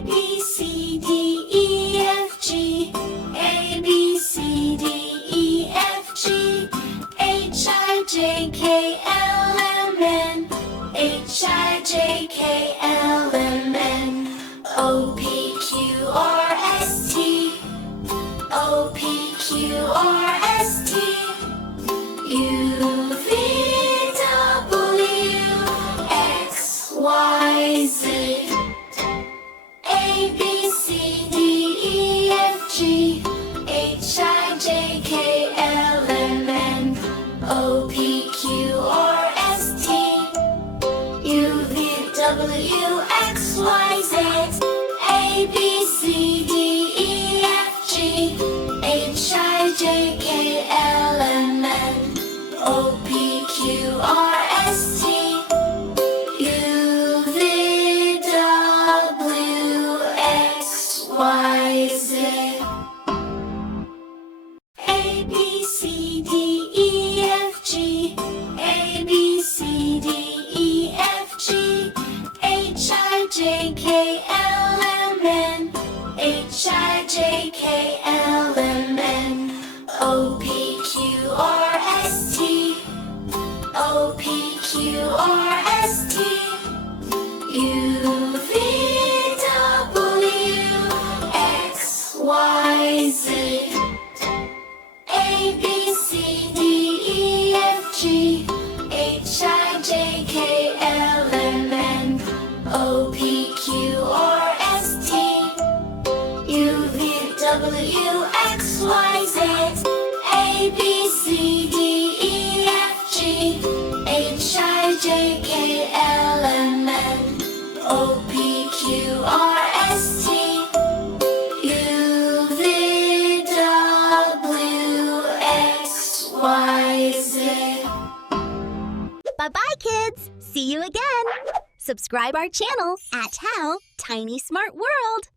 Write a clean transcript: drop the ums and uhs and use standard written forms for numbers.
B, C, D, E, F, G. A, B, C, D, E, F, G. H, I, J, K, L, M, N. H, I, J, K, L, M, N. O, P, Q, R, S, T. O, P, Q, R, S, T. U, V, W, X, Y, Z. A, B, C, D, E, F, G. H, I, J, K, L, M, N. O, P, Q, R, S, T. U, V, W, X, Y, Z. A, B, C, D, E, F, G. H, I, J, K, L, M, N. O, P, Q, R, S, T. U, V, W, X, Y, Z. A, B, C, D, E, F, G. A, B, C, D, E, F, G. H, I, J, K, L, M, N. H, I, J, K, L, M, N. O, P, Q, R, S, T. O, P, Q, R, S, T. U, V, W, X, Y, Z. A, B, C, D, E, F, G. H, I, J, K, L, M, N. O, P, Q, R, S, T. U, V, W, X, Y, Z. A, B, C, D, E, F, G. H, I, J, K, L, M, N. O, P, Q, R, S, T. U, V, W, X, Y, Z. Bye-bye, kids! See you again! Subscribe our channel at How Tiny Smart World.